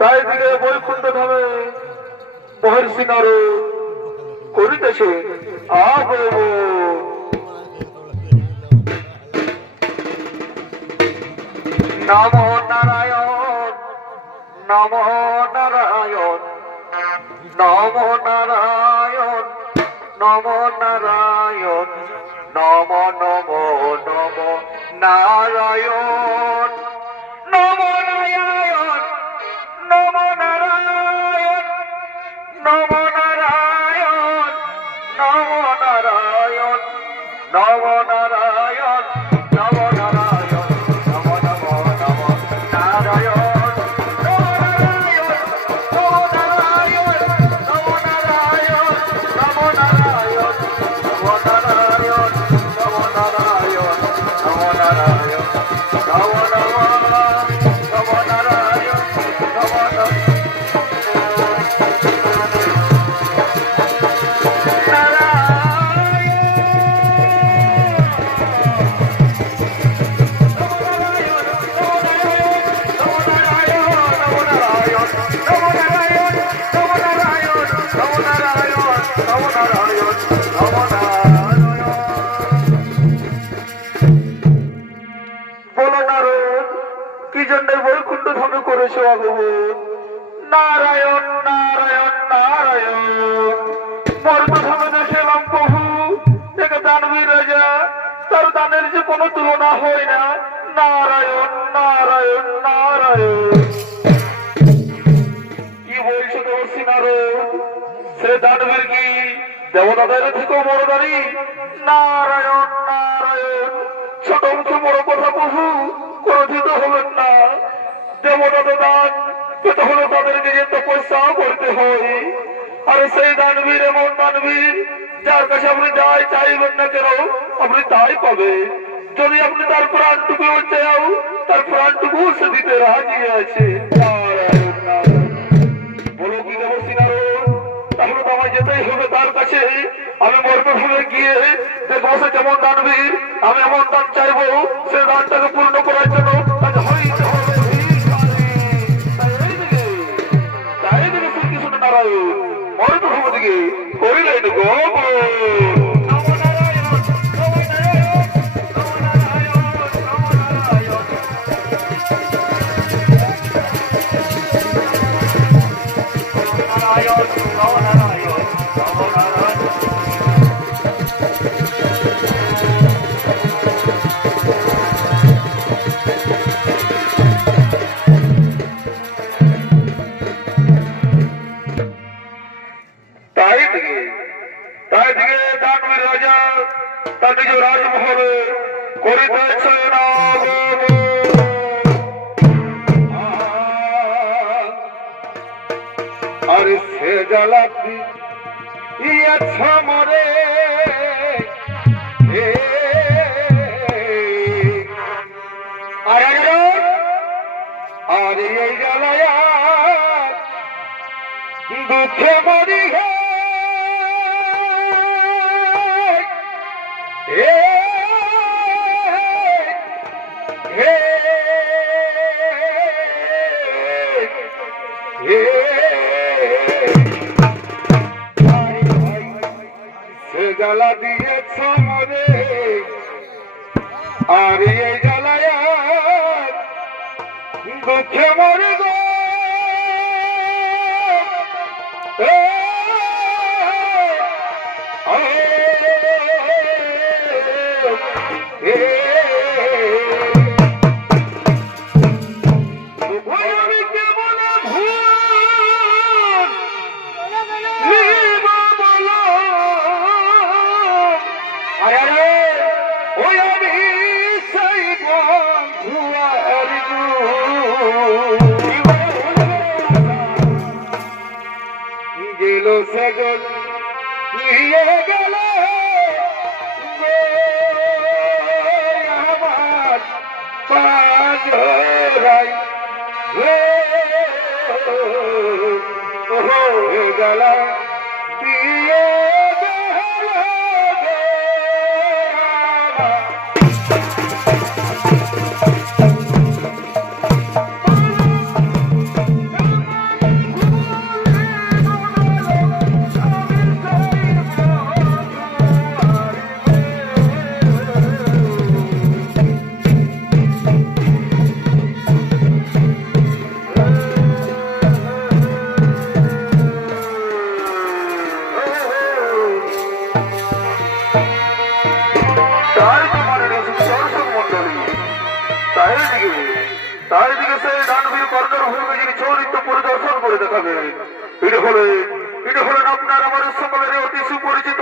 চারিদিকে বৈকুণ্ঠ ধামে মহর্ষি নারদ করিতেছে নমো নারায়ণ নমো নারায়ণ নমো নারায়ণ নমো নারায়ণ নমো নমো নমো নারায়ণ নমো নারায়ণ নমো নারায়ণ নমো নারায়ণ নমো নারায়ণ নমো নারায়ণ নমো নারায়ণ নমো নমো নমো নারায়ণ নমো নারায়ণ নমো নারায়ণ নমো নারায়ণ নমো নারায়ণ নমো নারায়ণ নমো নারায়ণ নমো নারায়ণ নমো নমো নমো নারায়ণ নমো কি জন্য বৈকুণ্ঠ ধামে করেছো ভগবান? নারায়ণ নারায়ণ নারায়ণ মর্ম ধামে দেখলাম প্রভু এক দানবীর রাজা, তার দানের যে কোনো তুলনা হয় না। নারায়ণ নারায়ণ নারায়ণ কি বলছো দেবশ্রী নারদ? সে দানবীর কি দেবতাদের থেকেও বড় দাঁড়ি? নারায়ণ নারায়ণ ছোট মুখে বড় কথা প্রভু, ক্রোধিত হবেন না। দেবতা দান পেতে হলে তাদেরকে যে তপস্যা করতে হয়, আর সেই দানবীর এমন দানবীর যার কাছে আপনি যাই চাইবেন না কেন আপনি তাই পাবে। যদি আপনি তার প্রাণটুকু চাও তার প্রাণটুকু সে দিতে রাজি আছে। নারায়ণ নারায়ণ বলো কি দেবশ্রী নারদ? তাহলে তো আমায় যেতেই হবে তার কাছে। আমি মর্মভাবে গিয়ে দেখবো সে কেমন দানবীর, আমি এমন দান চাইবো সে দানটাকে পূর্ণ করার জন্য তাকে হইতে হবে। তাই দিকে শ্রীকৃষ্ণ নারায়ণ মর্মভাবে দিকে করিলেন গো। তাই দিকে দানবীর রাজা তার নিজ রাজমহলে করিতেছে না আর সে জ্বালাতি ইয়েছে মরে আর এই জ্বালায়া দুঃখে মরি হে সে জ্বালা দিয়েছ মরে আর এই জ্বালায় দুঃখে মরে গো গেল সজন নিয়ে গেল আমার পাঁচরাই গেল দিয়ে চারিদিকে সেই দানবীর কর্ণের ভূমির চরিত্র পরিদর্শন করে দেখাবেন। এটা হলেন আপনার আমার সকলের অতি সুপরিচিত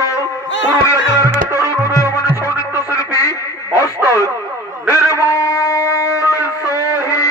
পুরুলিয়া জেলার তরুণ উদয়মান ছৌ নৃত্য শিল্পী অস্তাদ নির্মল সোহি।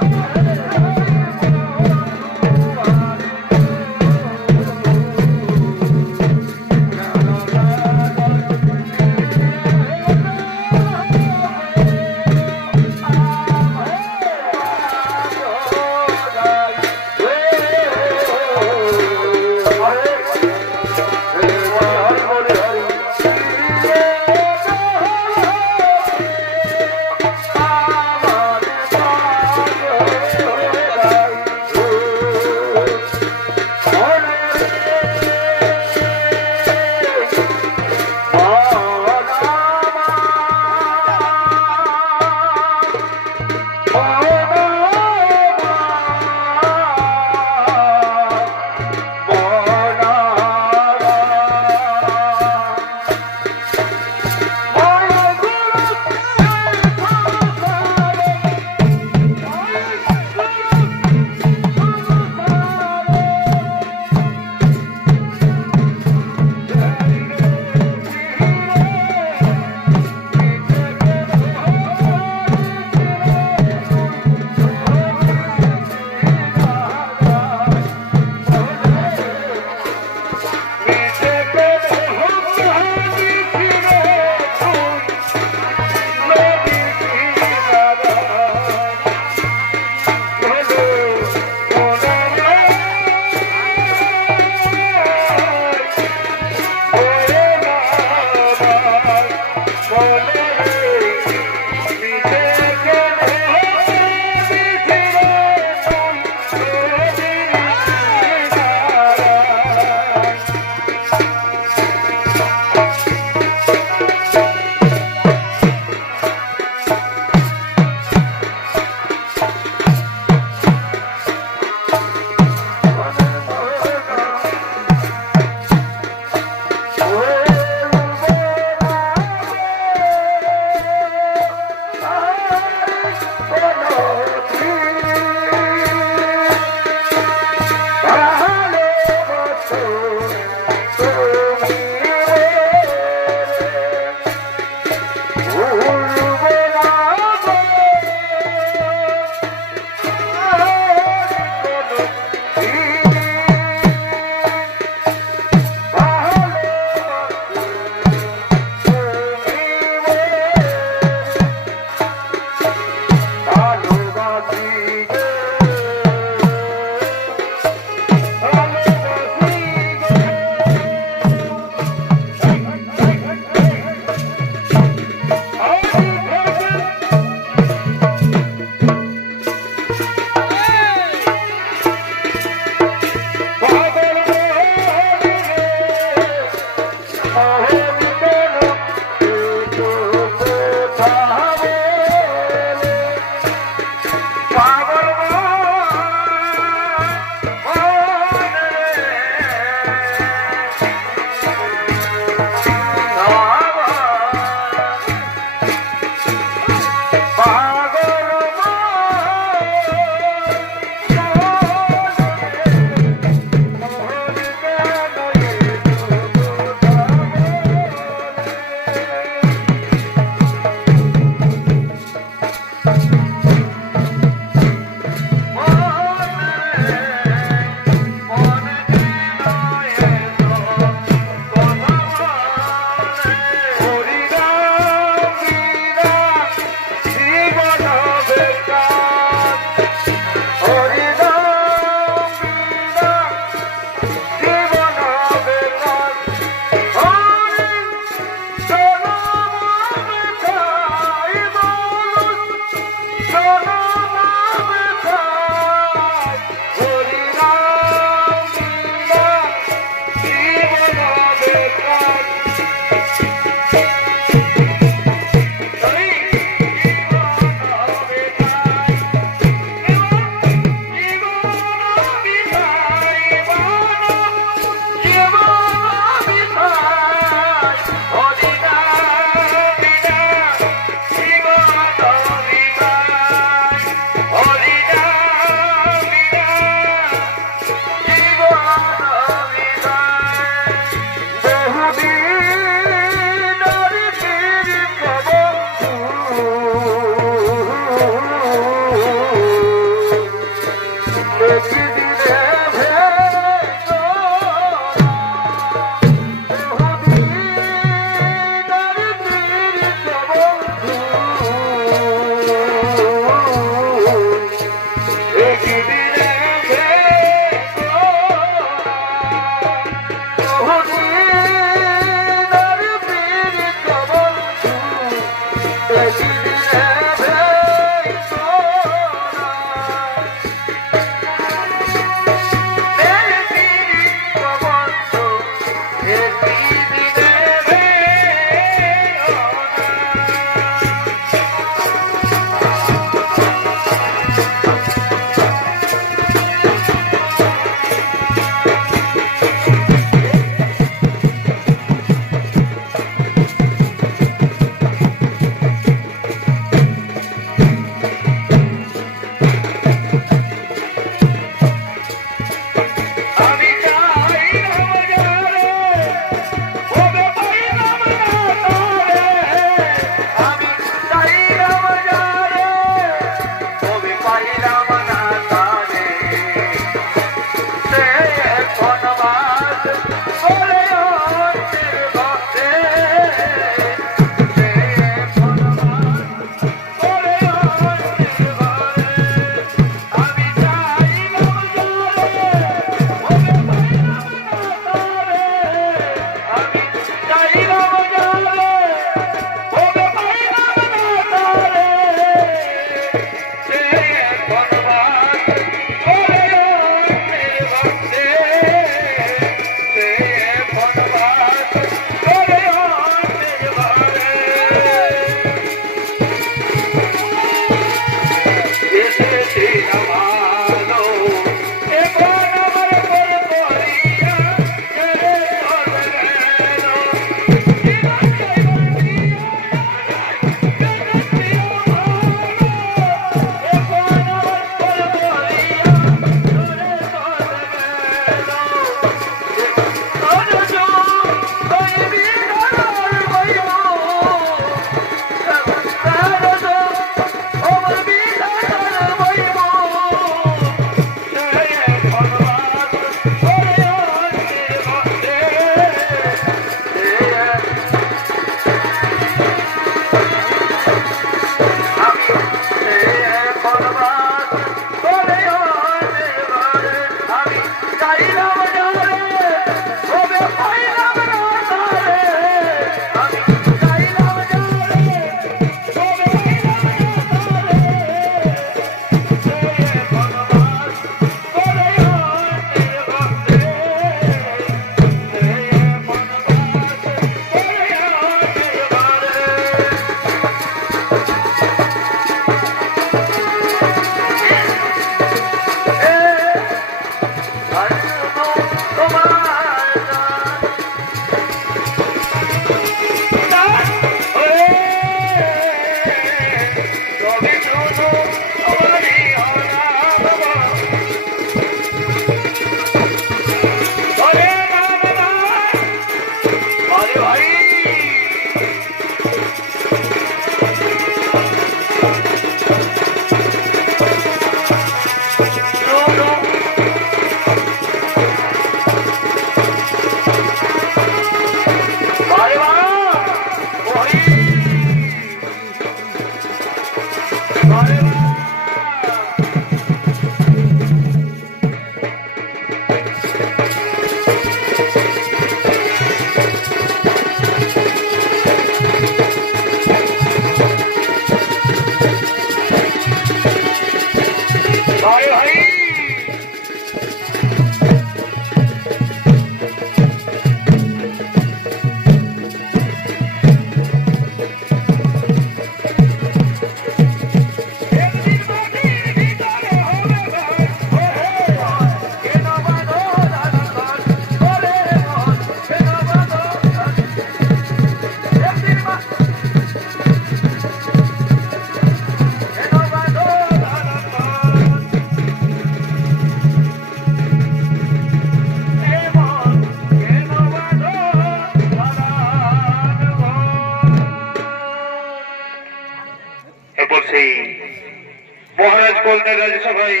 মহারাজ বললেন রাজসভায়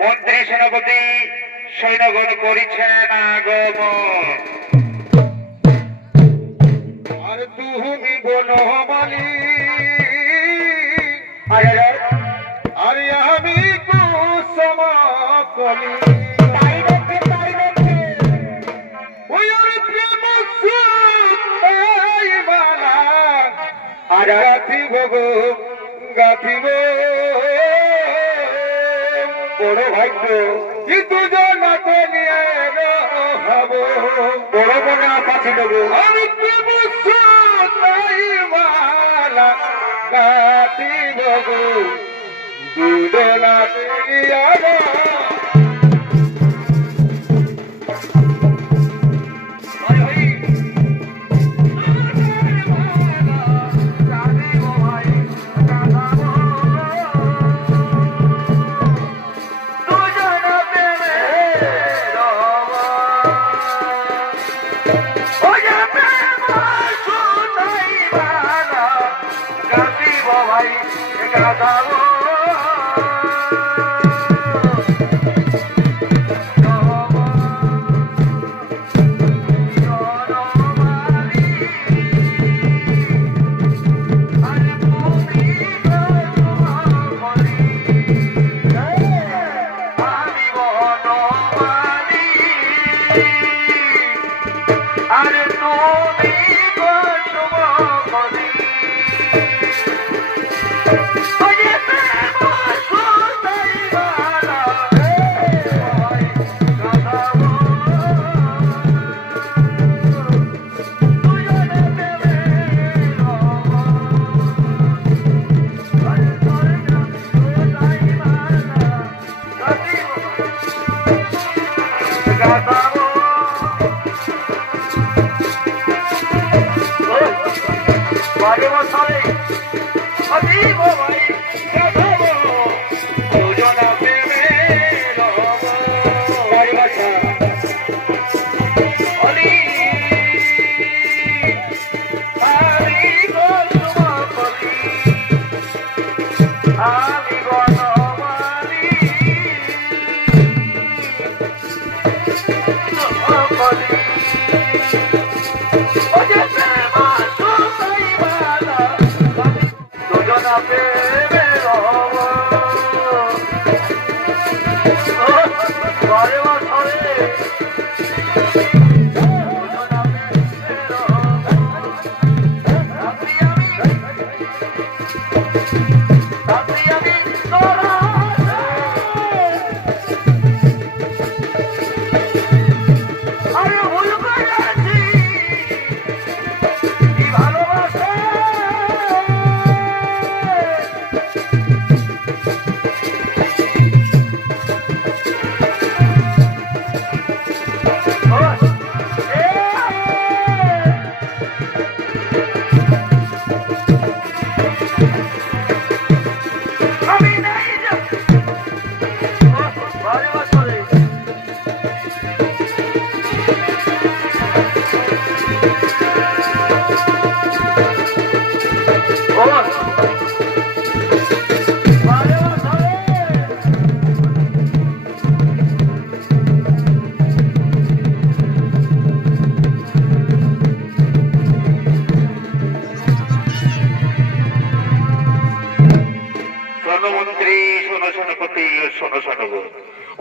মন্ত্রী সেনাপতি সৈন্যগণ করিছেন আগমন। আর তুমি বনমালী আর আমি কুসুমকলি আর গাথিব গো গাথিব বড় ভাগ্য কিন্তু জনাতে নিয়ে হব বড় মনে আশা ছিল গো আমি নাই মালা গাথিব গো দুজনাতে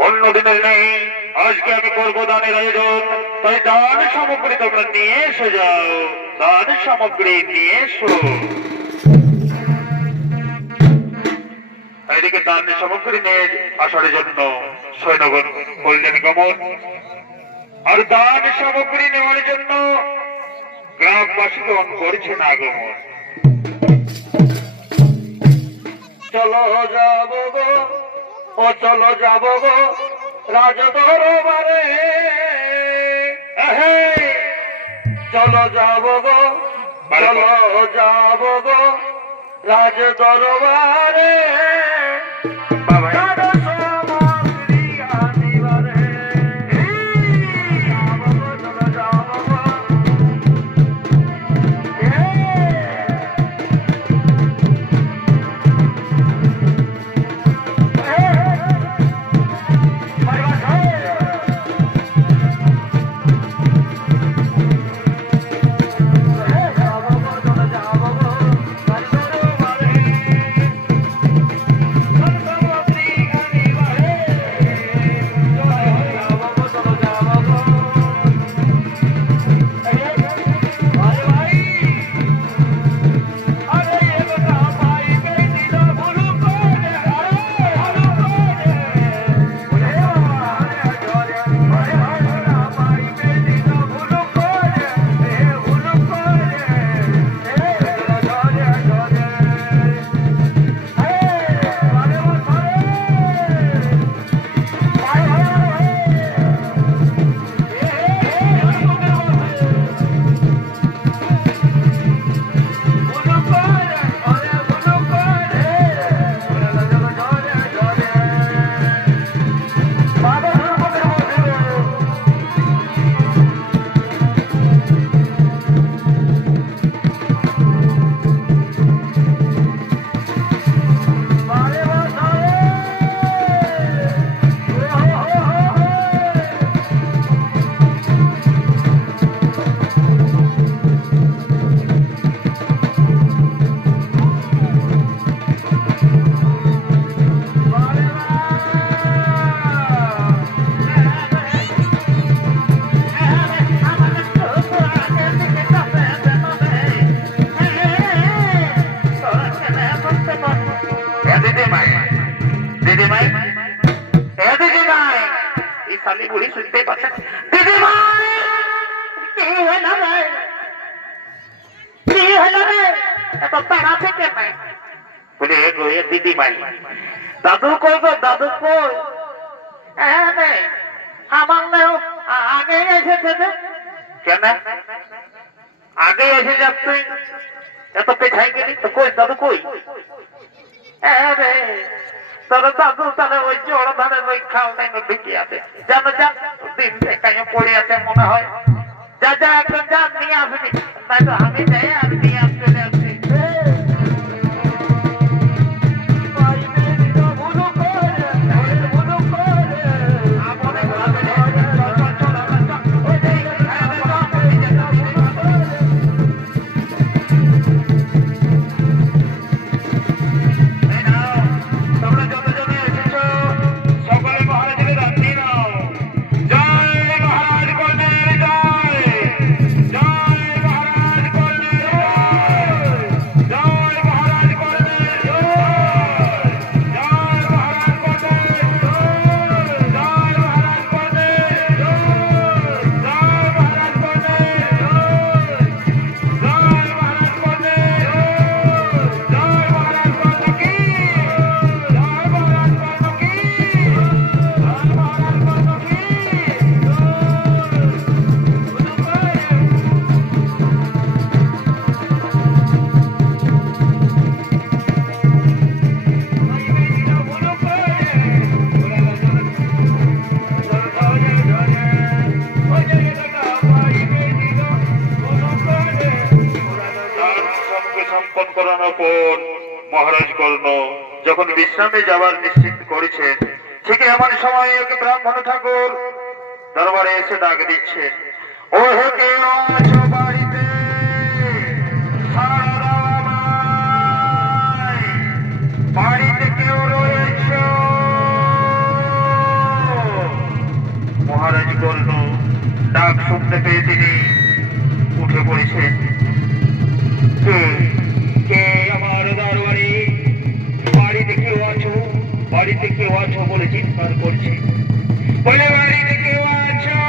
অন্য দিনের নেই আজকে আমি করবো দানের আয়োজন তাই দান সামগ্রী তোমরা নিয়ে এসে যাও দান সামগ্রী নিয়ে এসো এদিকে দান সামগ্রী নিয়ে আসার জন্য সৈন্যগণ বললেন গমন আর দান সামগ্রী নেওয়ার জন্য গ্রামবাসীগণ করছেন আগমন চলো যাব গো ও চলো যাব গো রাজ দরবারে চলো যাব গো চলো যাব গো রাজ দরবারে দিদিমাই দিদিমাই এ দিদিমাই এই শালি বুড়ি শুনতেই পাচ্ছে না। দিদিমাই কি হলো রে কি হলো রে এত তাড়া থেকে নাই বলে এ গো এ দিদিমাই দাদু কই গো দাদু কই আমার মেয়েও আগে এসেছে যে কেন আগে এসে যাস তুই এত পেছাই গেলি তো কই দাদু কই রে তোর দাদু তাহলে ওই জোড় ধরে ওই খাওয়াই ঢুকি আছে জানো যা দিন দেখায় পড়ে আছে মনে হয় যা যা একজন যা নিয়ে আসবি তাই তো আমি যাই আর নিয়ে আস চলে আসছি মহারাজ কর্ণ যখন বিশ্রামে যাবার নিশ্চিত করেছেন ঠিক এমন সময় এক ব্রাহ্মণ ঠাকুর দরবারে এসে ডাক দিচ্ছে ও হে কে আছো বাড়িতে সাড়া দাও আমায়, বাড়িতে কেউ রয়েছ মহারাজ কর্ণ ডাক শুনতে পেয়ে তিনি উঠে পড়েছেন কে কে আমার দরবারে বাড়িতে কেউ আছো বলে চিৎকার করছে বলে বাড়িতে কেউ আছো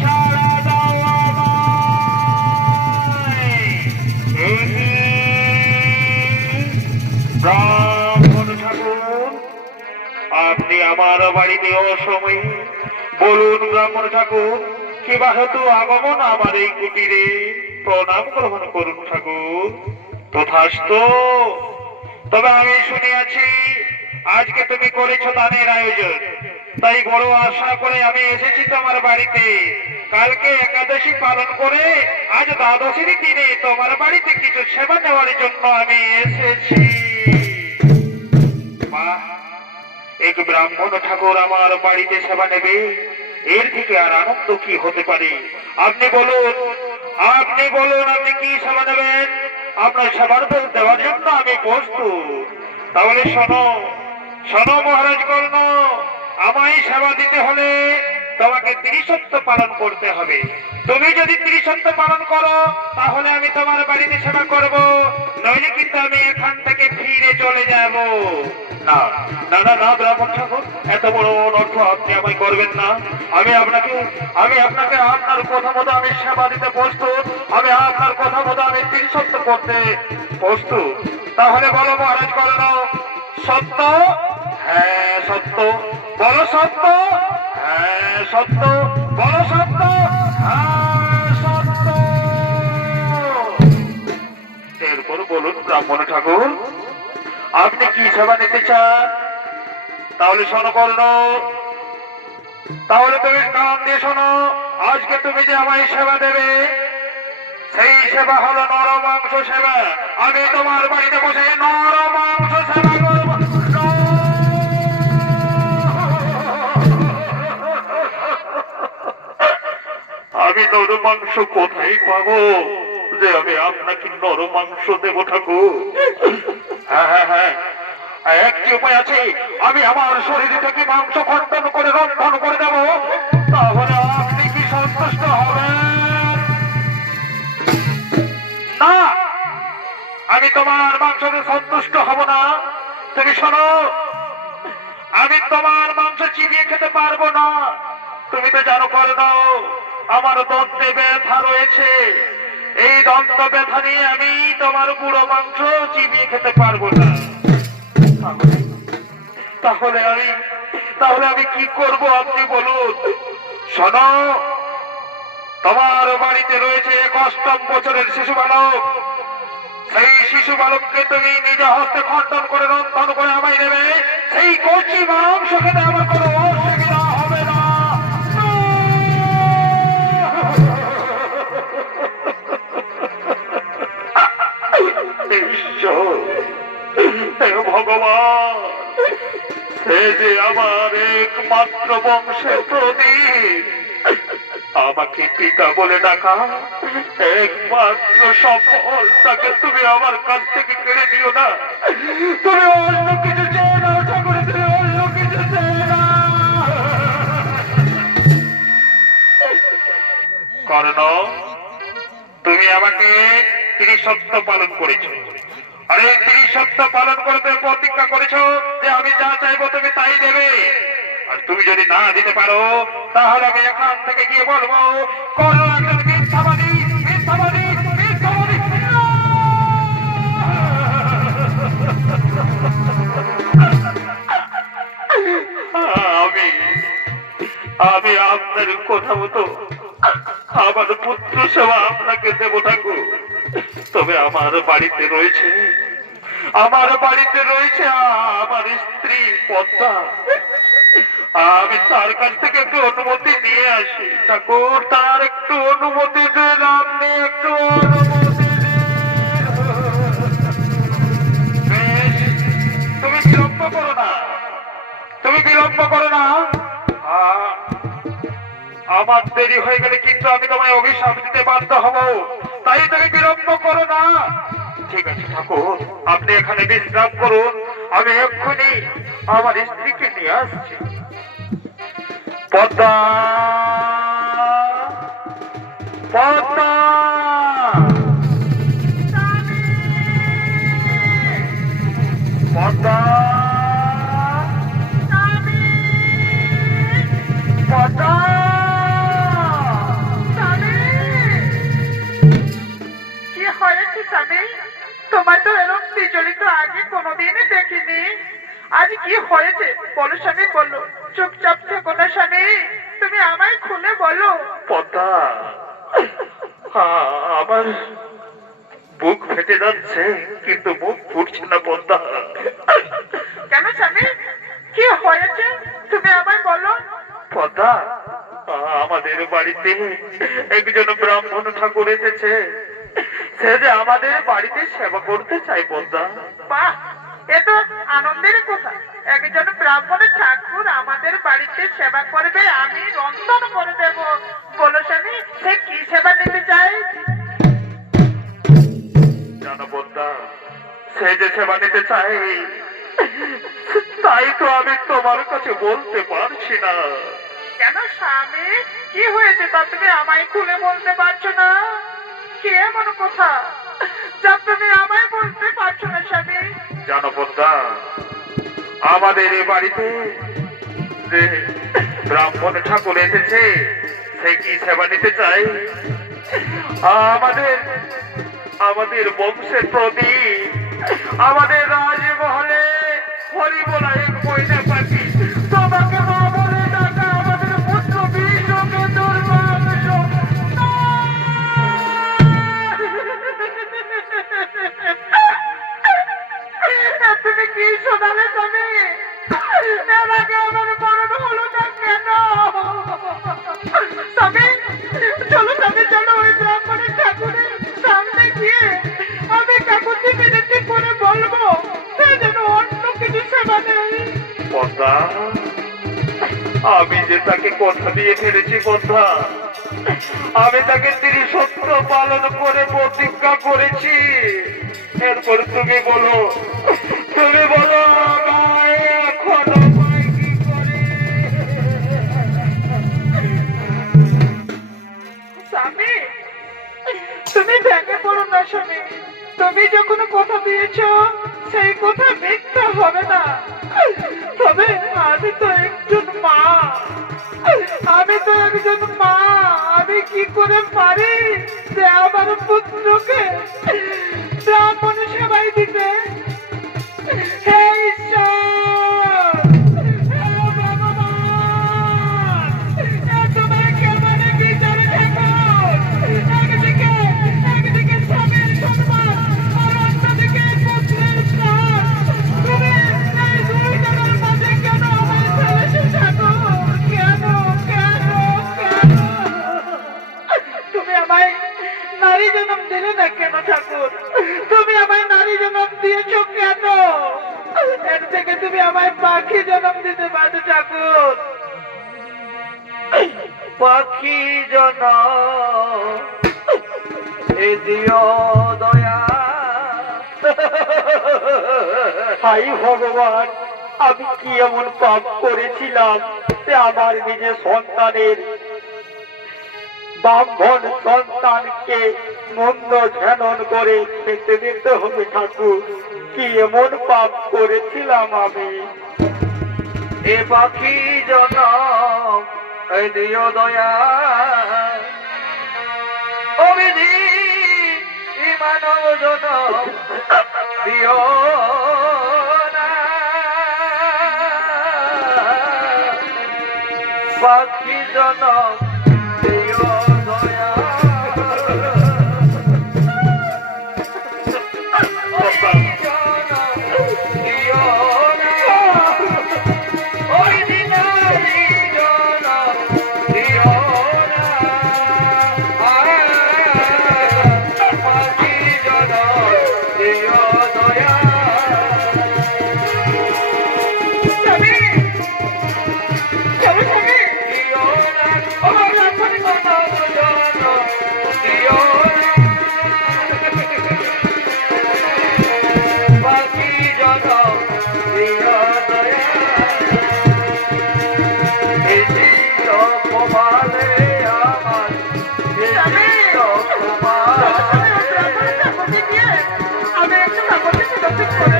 সাড়া দাও আমায়। ব্রাহ্মণ ঠাকুর আপনি আমার বাড়িতে অসময়ে বলুন ব্রাহ্মণ ঠাকুর কিবা হয়তো আগমন আমার এই কুটিরে প্রণাম গ্রহণ করুন ঠাকুর তথাস্তু তবে আমি শুনিয়াছি আজকে তুমি করেছো দানের আয়োজন তাই বড় আশা করে আমি এসেছি তোমার বাড়িতে কালকে একাদশী পালন করে আজ দ্বাদশীর দিনে তোমার বাড়িতে কিছু সেবা নেওয়ার জন্য আমি এসেছি এক ব্রাহ্মণ ঠাকুর আমার বাড়িতে সেবা নেবে এর থেকে আর আনন্দ কি হতে পারে আপনি বলুন আপনি কি সেবা নেবেন আপনার সেবার দেওয়ার জন্য আমি প্রস্তুত তাহলে শোনো মহারাজ কর্ণ আমায় সেবা দিতে হলে তোমাকে ত্রিসত্য পালন করতে হবে তুমি যদি ত্রিসত্য পালন করো তাহলে আমি তোমার বাড়িতে সেবা করব নইলে কিন্তু আমি এখান থেকে ফিরে চলে যাব না না না না ব্রাহ্মণ ঠাকুর এত বড় অনর্থ আপনি আমায় করবেন না আমি আপনাকে আপনার কথা মতো আমি সেবা দিতে প্রস্তুত আমি আপনার কথা মতো আমি ত্রিসত্য করতে প্রস্তুত তাহলে বলো মহারাজ কর্ণ সত্য হ্যাঁ সত্য বলো সত্য হ্যাঁ সত্য বলো সত্য হ্যাঁ সত্য এরপর বলুন ব্রাহ্মণ ঠাকুর আপনি কি সেবা নিতে চান তাহলে শোনো কর্ণ তাহলে তুমি কান দিয়ে শোনো আজকে তুমি যে আমায় সেবা দেবে সেই সেবা হলো নরমাংস সেবা আমি তোমার বাড়িতে বসে নরমাংস সেবা করব আমি নরমাংস কোথায় পাবো যে আমি আপনাকে নরমাংস দেব ঠাকুর হ্যাঁ হ্যাঁ হ্যাঁ একটি উপায় আছে আমি আমার শরীর থেকে মাংস খণ্ডন করে রন্ধন করে দেব তাহলে আপনি কি সন্তুষ্ট হবেন না আমি তোমার মাংসতে সন্তুষ্ট হব না। তুমি শোনো, আমি তোমার মাংস চিবিয়ে খেতে পারবো না। তুমি তো জানো করে দাও আমার দন্তে ব্যথা রয়েছে। এই দন্ত ব্যথা নিয়ে আমি তোমার বুড়ো মাংস চিবিয়ে খেতে পারবো না। তাহলে তাহলে আমি কি করব আপনি বলুন। শোনো, তোমার বাড়িতে রয়েছে এক অষ্টম বছরের শিশু বালক। সেই শিশু বালককে তুমি নিজে হস্তে খণ্ডন করে রন্ধন করে আমায় দেবে। সেই কচি মাংস খেতে আমার কোনো অসুবিধা হবে না। ঈশ্বর, হে ভগবান, সে যে আমার একমাত্র বংশের প্রদীপ, আমাকে পিতা বলে ডাকা একমাত্র সফল, তাকে তুমি আমার কাছ থেকে কেড়ে দিও না। তুমি অন্য কিছু চেয়ে না ঠাকুর, তুমি অন্য কিছু চেয়ে না। কারণ তুমি আমাকে 30 সপ্তাহ পালন করেছ। আর এই 30 সপ্তাহ পালন করতে প্রতিজ্ঞা করেছ যে আমি যা চাইবো তুমি তাই দেবে। আর তুমি যদি না দিতে পারো তাহলে আমি এখান থেকে গিয়ে বলবো কোনো একজন মিথ্যাবাদী, মিথ্যাবাদী, মিথ্যাবাদী। আমি আপনার কথা মতো আমার পুত্র সেবা আপনাকে দেব ঠাকুর। তবে আমার বাড়িতে রয়েছে আমার স্ত্রী পদ্মা। আমি তার কাছ থেকে একটু অনুমতি নিয়ে আসি ঠাকুর। তার একটু অনুমতি দেন, আপনি একটু অনুমতি দেন। তুমি বিলম্ব করো না, তুমি বিলম্ব করো না। আমার দেরি হয়ে গেলে কিন্তু আমি তোমায় অভিশাপ দিতে বাধ্য হব। তাই তুমি বিলম্ব করো না। ঠিক আছে ঠাকুর, আপনি এখানে বিশ্রাম করুন। আমি এক্ষুনি আমার স্ত্রীকে নিয়ে আসছি। পদ্মা, পদ্মা, পদ্মা, পদ্মা। কি হয়েছে স্বামী? তোমার তো এরকম বিচলিত আগে কোনোদিনই দেখিনি। আজ কি হয়েছে বলো স্বামী, বলো। চুপচাপ থেকো না স্বামী, তুমি আমায় খুলে বলো। পদ্মা, আমার বুক ফেটে যাচ্ছে কিন্তু মুখ ফুটছে না পদ্মা। কেন স্বামী, কি হয়েছে তুমি আমায় বলো। পদ্মা, আমাদের বাড়িতে একজন ব্রাহ্মণ ঠাকুর এসেছে। সে যে আমাদের বাড়িতে সেবা করতে চাই পদ্মা। বাহ, এ তো আনন্দের কথা। একজন ব্রাহ্মণ ঠাকুর আমাদের বাড়িতে সেবা করবে, আমি রন্ধন করে দেব। বলো স্বামী, সে কি সেবা নিতে চাই? জানো পদ্মা, সে যে সেবা নিতে চাই তাই তো আমি তোমার কাছে বলতে পারছি না। কেন স্বামী, কি হয়েছে তা তুমি আমায় খুলে বলতে পারছো না? কি এমন কথা যা তুমি আমায় বলতে পারছো না স্বামী? জানো পদ্মা, আমাদের এই বাড়িতে যে ব্রাহ্মণ ঠাকুর এসেছে সে কি সেবা নিতে চাই? আমাদের বংশের প্রদীপ, আমাদের রাজমহলে হরি বলা এক মহিলা পাখি তোমাকে মা বলে ডাকা আমাদের পুত্র বিশ্বকে দুর্বাংশ। তুমি কি শোনালে স্বামী? আমাকে আমার মরণ হলো না কেন? স্বামী চলো, স্বামী চলো, ওই ব্রাহ্মণের ঠাকুরের সামনে গিয়ে আমি কাকুতি বিনতি করে বলবো সে যেন অন্য কিছু সেবা নেই। পদ্মা, আমি যে তাকে কথা দিয়ে ফেলেছি পদ্মা, আমি তাকে 30 সপ্তাহ পালন করে প্রতিজ্ঞা করেছি। এরপর তুমি বলো আমায় এখন উপায় কি করে? স্বামী তুমি ভেঙে পড়ো না স্বামী। তুমি যখন কথা কথা মিথ্যা হবে না। তবে আমি তো একজন মা, আমি কি করে পারি যে আমার পুত্রকে ব্রাহ্মণ সেবাই দিতে? হে ঈশ্বর, হে ভগবান, এ তোমার কেমন বিচার ঠাকুর? একদিকে স্বামীর সম্মান আর অন্যদিকে পুত্রের প্রাণ। তুমি এই দুই জনের মাঝে কেন আমায় ফেলেছো ঠাকুর? কেন কেন কেন? তুমি আমায় নারী জন্ম দিলে না কেন ঠাকুর? তুমি আমায় নারী জন্ম দিয়েছো কেন? এর থেকে তুমি আমায় পাখি জন্ম দিতে পারো ঠাকুর। পাখি জন এ দিও দয়া। হাই ভগবান, আমি কি এমন পাপ করেছিলাম যে আমার নিজের সন্তানের ব্রাহ্মণ সন্তানকে মন্দ ঝেনন করে খেতে দিতে হবে? ঠাকুর, কি এমন পাপ করেছিলাম আমি? এ পাখি জনম এ দিও দয়া। অবিধি মানব জনম দিও না। পাখি জনম দিও দয়া। আমি একটু ঠাকুরকে দর্শন করে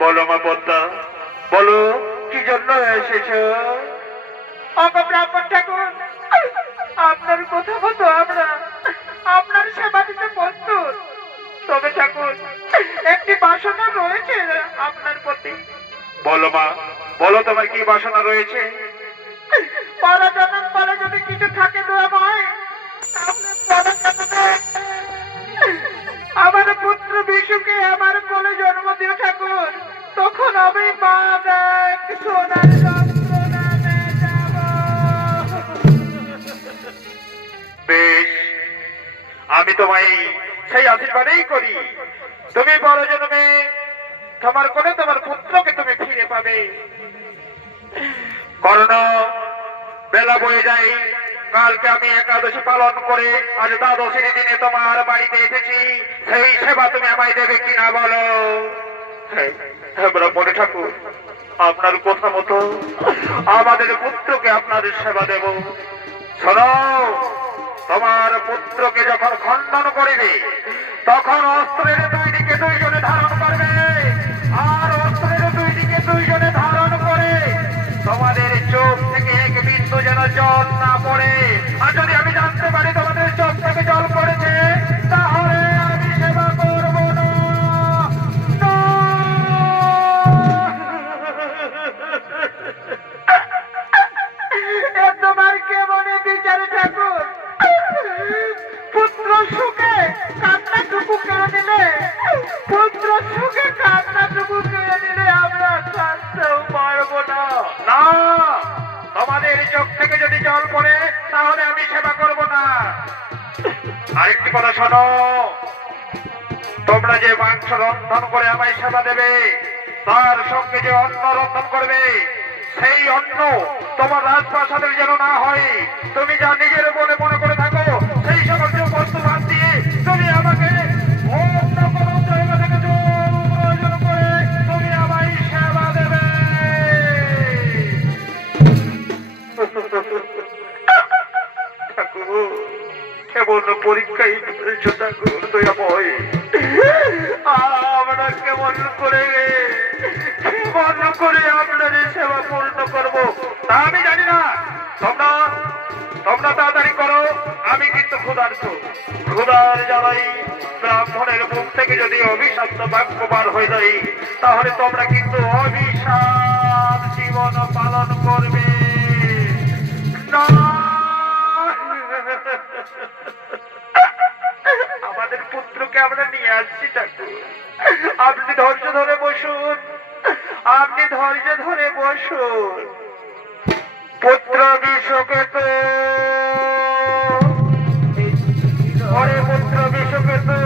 বলো মা পদ্মা, বলো কি জন্য এসেছো? ব্রাহ্মণ ঠাকুর, আপনার কথা মতো আমরা আপনার সেবা দিতে প্রস্তুত। তবে ঠাকুর, একটি বাসনা রয়েছে আপনার প্রতি। বলো মা, বলো তোমার কি বাসনা রয়েছে? পরজন্ম পরে যদি কিছু থাকে দয়াময়, তাহলে পরজন্মে আমার পুত্র বিশুকে আমার কোলে জন্ম দিও ঠাকুর। তখন আমি মা এক সোনার যন্ত্রণাতে যাব। বেশ, আমি তোমায় সেই আশীর্বাদেই করি। তুমি বড় জন্মে তোমার কোলে তোমার পুত্রকে তুমি ফিরে পাবে। কারণ বেলা বয়ে যায়, কালকে আমি একাদশী পালন করে আজ দ্বাদশীর দিনে তোমার বাড়িতে এসেছি। সেই সেবা তুমি আমায় দেবে কিনা বলো? ব্রাহ্মণ ঠাকুর, আপনার কথা মতো আমাদের পুত্রকে আপনার সেবা দেব। শোনো, তোমার পুত্রকে যখন খণ্ডন করিবে তখন অস্ত্রের দুই দিকে দুইজনে ধারণ করবে, আর অস্ত্রের দুই দিকে দুইজনে ধারণ করে তোমাদের চোখ থেকে এক বিন্দু যেন জল না পড়ে। আর যদি আমি জানতে পারি তোমাদের চোখ থেকে জল পড়েছে, তাহলে আমি সেবা করব না। তোমার কেমন বিচার ঠাকুর? পুত্র সুখে কান্নাটুকু কেড়ে নিলে, পুত্র সুখে কান্নাটুকু কেড়ে নিলে আমরা কাঁদতেও পারবো না। না, তোমাদের চোখ থেকে যদি জল পড়ে তাহলে আমি সেবা করব না। আরেকটি কথা শোনো, তোমরা যে মাংস রন্ধন করে আমায় সেবা দেবে, তার সঙ্গে যে অন্ন রন্ধন করবে, সেই অন্ন তোমার রাজপ্রাসাদের যেন না হয়। তুমি যা নিজের বলে মনে করে থাকো, সেই সকল কেমন পরীক্ষায় ফেলছো ঠাকুর দয়াময়। আমরা কেমন করে আপনার এই সেবা পূর্ণ করবো তা আমি জানি না। তোমরা তোমরা তাড়াতাড়ি করো, আমি কিন্তু ক্ষুধার জ্বালাই ব্রাহ্মণের মুখ থেকে যদি অভিশপ্ত বাক্য বার হয়ে যায় তাহলে তোমরা কিন্তু অভিশাপ জীবন পালন করবে না। আমাদের পুত্রকে আমরা নিয়ে আসছি ঠাকুর, আপনি ধৈর্য ধরে বসুন, আপনি ধৈর্য ধরে বসুন। পুত্র বিশ্বকেতু, ওরে পুত্র বিশ্বকেতু,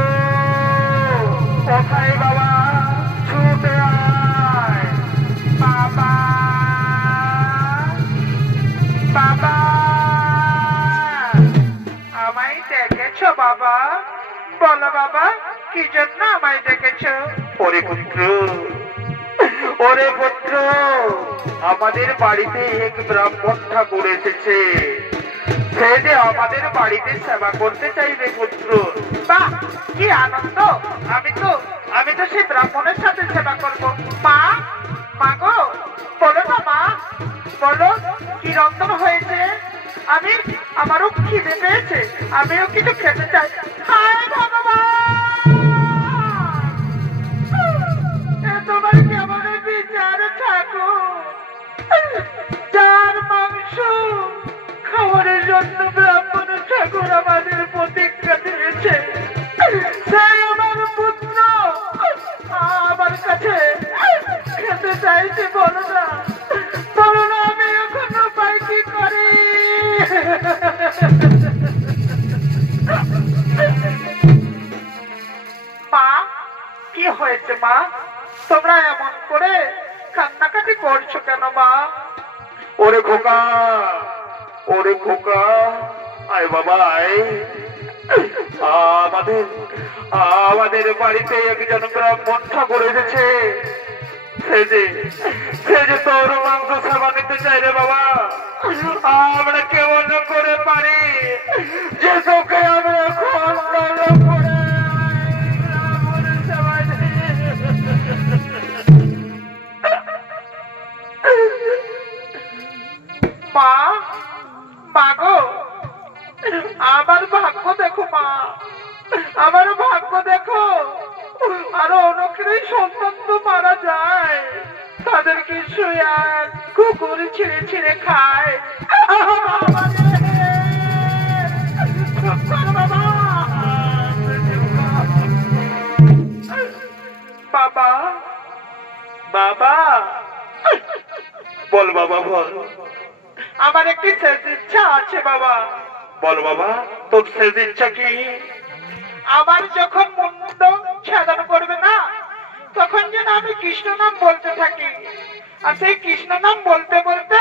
কোথায় বাবা? ছুটে আয় বাবা, বাবা। আমায় ডেকেছো বাবা? বলো বাবা, কি জন্য আমায় ডেকেছো? ওরে পুত্র, ওরে পুত্র, আমাদের বাড়িতে এক ব্রাহ্মণ ঠাকুর এসেছে, সে যে আমাদের বাড়িতে সেবা করতে চাইবে পুত্র। বাহ, কি আনন্দ! আমি তো সেই ব্রাহ্মণের সাথে সেবা করবো। মা, মা গো, বলো না মা, বলো কি রন্ধন হয়েছে? আমারও খিদে পেয়েছে, আমিও কিছু খেতে চাই। হায় ভগবান, এ তোমার কেমন বিচার ঠাকুর! যার মাংস খাবারের জন্য ব্রাহ্মণ ঠাকুর আমাদের প্রতিজ্ঞা দিয়েছে, সেই আমার পুত্র আমার কাছে খেতে চাইছে। বলো না, বলো না, আমি এখন উপায় কি করি? মা, কি হয়েছে মা? তোমরা এমন করে কান্নাকাটি করছো কেন মা? ওরে খোকা, ওরে খোকা, আয় বাবা আয়। আমাদের বাড়িতে একজন ব্রাহ্মণ ঠাকুর এসেছে, সে যে তোর মাংস সেবা নিতে চাই রে বাবা। আমরা কেমন করে পারি যে তোকে আমরা খণ্ডন করে ব্রাহ্মণ সেবা দিই? মা, মা গো, আমার ভাগ্য দেখো মা, আমার ভাগ্য দেখো। আরো অনেকেরই সন্তান তো মারা যায়, তাদেরকে শুয়ার কুকুর ছিঁড়ে ছিঁড়ে খায়। বাবা, বাবা, বল বাবা বল। আমার একটি শেষ ইচ্ছা আছে বাবা। বল বাবা, তোর শেষ ইচ্ছা কি? আমার যখন মুন্ড ছেদন করবে না, তখন যেন আমি কৃষ্ণ নাম বলতে থাকি, আর সেই কৃষ্ণ নাম বলতে বলতে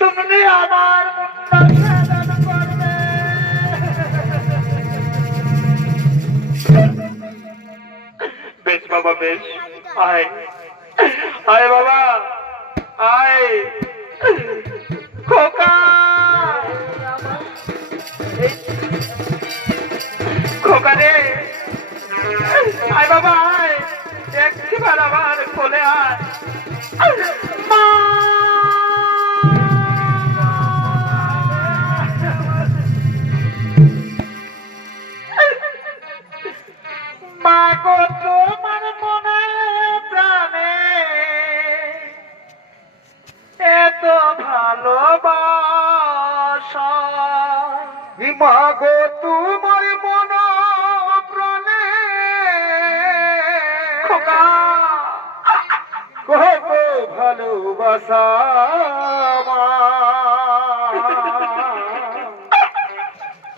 তুমি আমার মুন্ড ছেদন করবে। বেশ বাবা বেশ, আয় আয় বাবা আয়। খোকা, খোকা রে, আয় বাবা আয়, একটিবার আমার কোলে আয়। মা, মা গো, তোমার মনে প্রাণে এত ভালোবাসা, মা গো তোমার মন প্রাণে খোকা, কত ভালোবাসা মা।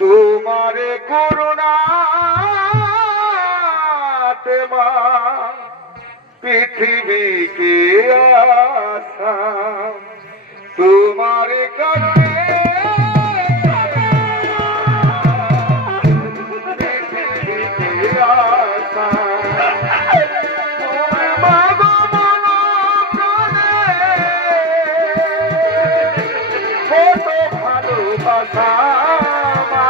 তোমার করুণাতে মা পৃথিবীকে আশা, তোমার কারণে পৃথিবীকে আশা। মা গো মন প্রাণে কত ভালোবাসা মা।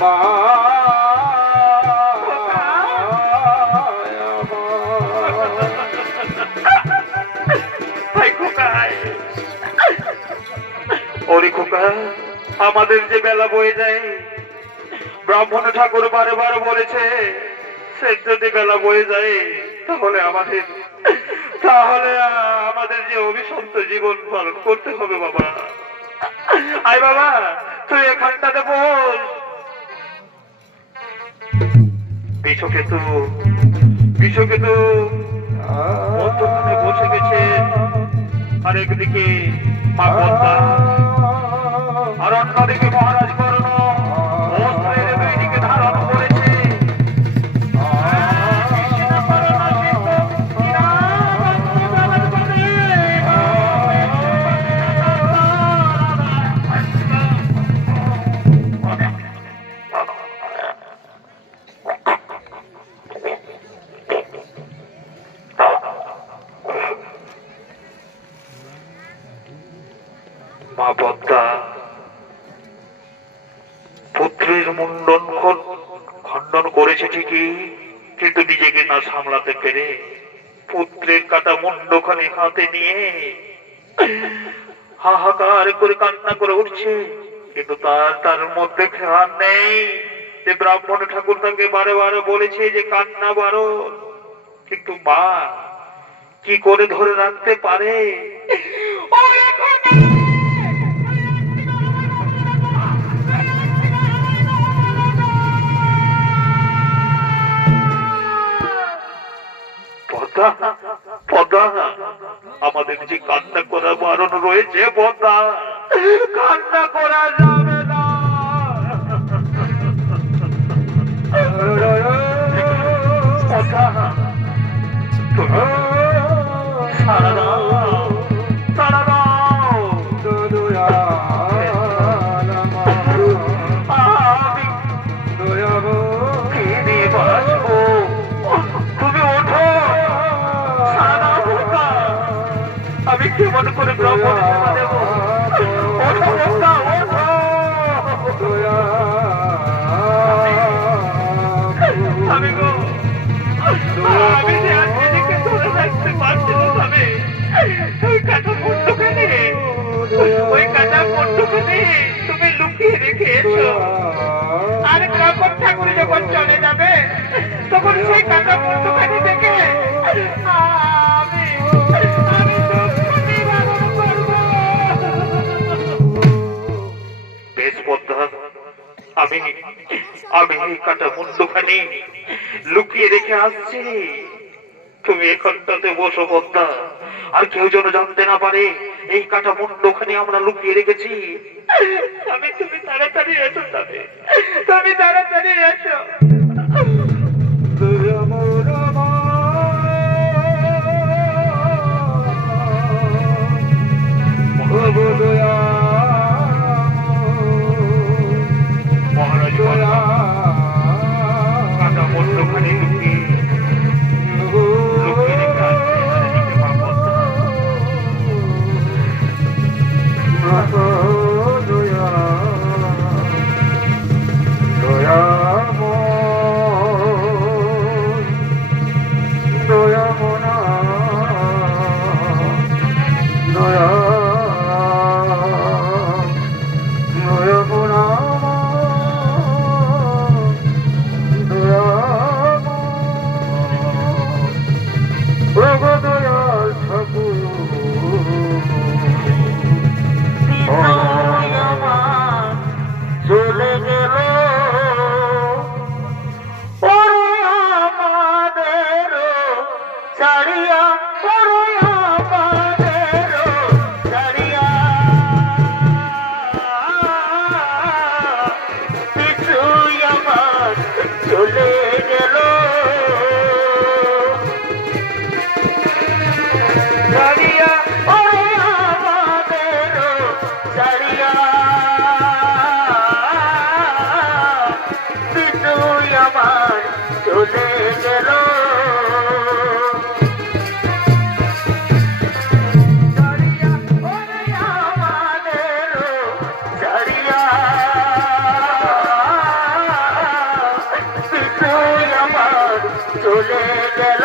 মা ভাই খোকায়, ওরে খোকা, আমাদের যে বেলা বয়ে যায়, ব্রাহ্মণ ঠাকুর বারে বারে বলেছে সে যদি বেলা বয়ে যায় তাহলে আমাদের যে অভিশপ্ত জীবন পালন করতে হবে বাবা। আয় বাবা, তুই এখানটাতে বস। বিষকেতু মধ্যখানে বসে গেছে, আর একদিকে মা পদ্মা, আর অন্যদিকে মহারাজ কর্ণ অস্ত্রের বেদিকে ধারণ করেছে। মা পদ্মা পুত্রের মুন্ডন খণ্ডন করেছে ঠিকই, কিন্তু নিজেকে না সামলাতে পেরে পুত্রের কাটা মুন্ডখানি হাতে নিয়ে হাহাকার করে কান্না করে উঠছে। কিন্তু তার মধ্যে খেয়াল নেই যে ব্রাহ্মণ ঠাকুর তাকে বারে বারে বলেছে যে কান্না বারণ, কিন্তু মা কি করে ধরে রাখতে পারে? পদ্মা, আমাদের যে কান্না করা বারণ রয়েছে পদ্মা, কান্না করা যাবে না। পদ্মা, তুমি ছাড়া দাও, ছাড়া দাও। আমি কে নিয়ে বাঁচবো? তুমি ওঠো, আমি কেমন করে ব্রাহ্মণ সেবা দেব? ওঠো পদ্মা, ওঠো। আমি যে আর নিজেকে ধরে রাখতে পারছি না ভাবে। ওই কাটা মুন্ডখানে তুমি লুকিয়ে রেখে এসো, আর ব্রাহ্মণ ঠাকুর যখন চলে যাবে তখন সেই কাটা মুন্ডখানি দেখে আমি বেশ পদ্মা, আমি এই কাটা মুন্ডখানি লুকিয়ে রেখে আসছি। তুমি এখানটাতে বসো পদ্মা, আর কেউ যেন জানতে না পারে এই কাটা মুন্ডখানি আমরা লুকিয়ে রেখেছি। তুমি তাড়াতাড়ি এসো, তুমি তাড়াতাড়ি এসো। মহারাজ কাটা মুন্ডখানি লুকিয়ে রেখে আসছি। মা পদ্মা, চলে গেল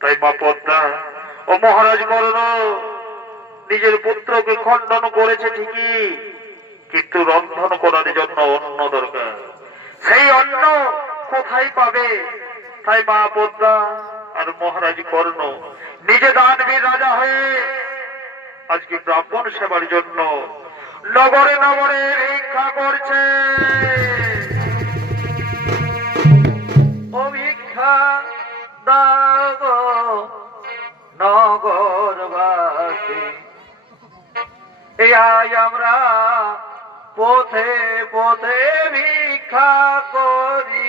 তাই মা পদ্মা ও মহারাজ কর্ণ নিজের পুত্রকে খণ্ডন করেছে ঠিকই, কিন্তু রন্ধন করার জন্য অন্ন দরকার। সেই অন্ন কোথায় পাবে? তাই মা পদ্মা আর মহারাজ কর্ণ নিজে দানবীর রাজা হয়ে আজকে ব্রাহ্মণ সেবার জন্য নগরে নগরে ভিক্ষা করছে। ও ভিক্ষা দাও নগরবাসী, এই আজ আমরা পথে পথে ভিক্ষা করি।